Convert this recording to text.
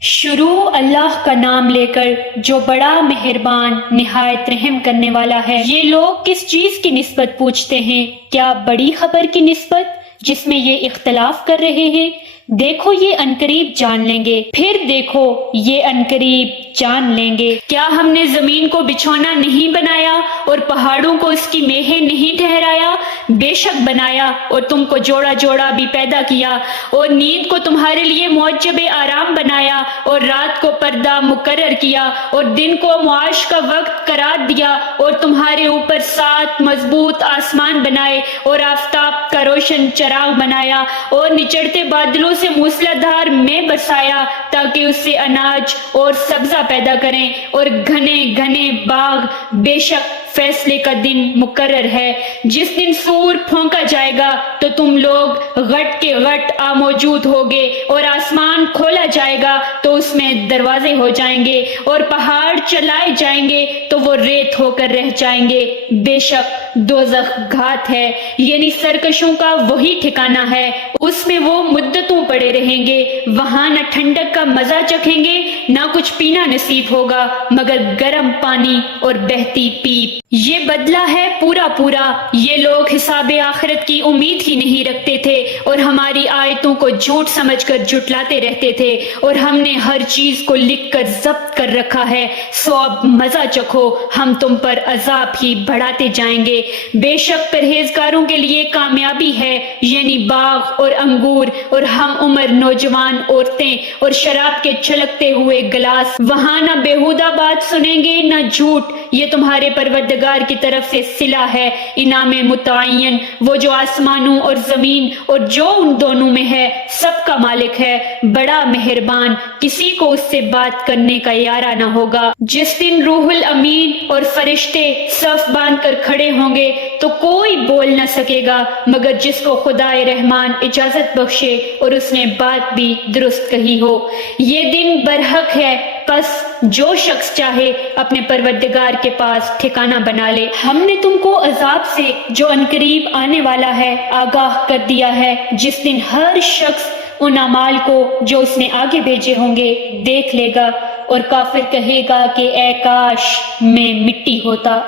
شروع اللہ کا نام لے کر جو بڑا مہربان نہایت رحم کرنے والا ہے۔ یہ لوگ کس چیز کی نسبت پوچھتے ہیں؟ کیا بڑی خبر کی نسبت جس میں یہ اختلاف کر رہے ہیں؟ دیکھو یہ عنقریب جان لیں گے، پھر دیکھو یہ عنقریب جان لیں گے۔ کیا ہم نے زمین کو بچھونا نہیں بنایا اور پہاڑوں کو اس کی میخیں نہیں ٹھہرایا؟ بے شک بنایا، اور تم کو جوڑا جوڑا بھی پیدا کیا، اور نیند کو تمہارے لیے موجب آرام بنایا، اور رات کو پردہ مقرر کیا، اور دن کو معاش کا وقت قرار دیا، اور تمہارے اوپر 7 مضبوط آسمان بنائے، اور آفتاب کا روشن چراغ بنایا، اور نچڑتے بادلوں سے موسلا دھار میں برسایا تاکہ اس سے اناج اور سبزہ پیدا کریں، اور گھنے گھنے باغ۔ بے شک فیصلے کا دن مقرر ہے، جس دن سور پھونکا جائے گا تو تم لوگ غٹ کے غٹ آ موجود ہوگے، اور آسمان کھولا جائے گا تو اس میں دروازے ہو جائیں گے، اور پہاڑ چلائے جائیں گے تو وہ ریت ہو کر رہ جائیں گے۔ بے شک دوزخ گھات ہے، یعنی سرکشوں کا وہی ٹھکانہ ہے، اس میں وہ مدتوں پڑے رہیں گے، وہاں نہ ٹھنڈک کا مزہ چکھیں گے، نہ کچھ پینا نصیب ہوگا مگر گرم پانی اور بہتی پیپ۔ یہ بدلہ ہے پورا پورا۔ یہ لوگ حساب آخرت کی امید ہی نہیں رکھتے تھے، اور ہماری آیتوں کو جھوٹ سمجھ کر جھٹلاتے رہتے تھے، اور ہم نے ہر چیز کو لکھ کر ضبط کر رکھا ہے، سو اب مزہ چکھو، ہم تم پر عذاب ہی بڑھاتے جائیں گے۔ بے شک پرہیزگاروں کے لیے کامیابی ہے، یعنی باغ اور انگور اور ہم عمر نوجوان عورتیں اور شراب کے چھلکتے ہوئے گلاس۔ وہاں نہ بیہودہ بات سنیں گے نہ جھوٹ۔ یہ تمہارے پروردگار کی طرف سے صلہ ہے، انعام متعین، وہ جو آسمانوں اور زمین اور جو ان دونوں میں ہے سب کا مالک ہے، بڑا مہربان، کسی کو اس سے بات کرنے کا یارہ نہ ہوگا۔ جس دن روح الامین اور فرشتے صف باندھ کر کھڑے ہوں گے تو کوئی بول نہ سکے گا مگر جس کو خدائے رحمان اجازت بخشے اور اس نے بات بھی درست کہی ہو۔ یہ دن برحق ہے، پس جو شخص چاہے اپنے پروردگار کے پاس ٹھکانہ بنا لے۔ ہم نے تم کو عذاب سے جو عنقریب آنے والا ہے آگاہ کر دیا ہے، جس دن ہر شخص ان اعمال کو جو اس نے آگے بھیجے ہوں گے دیکھ لے گا، اور کافر کہے گا کہ اے کاش میں مٹی ہوتا۔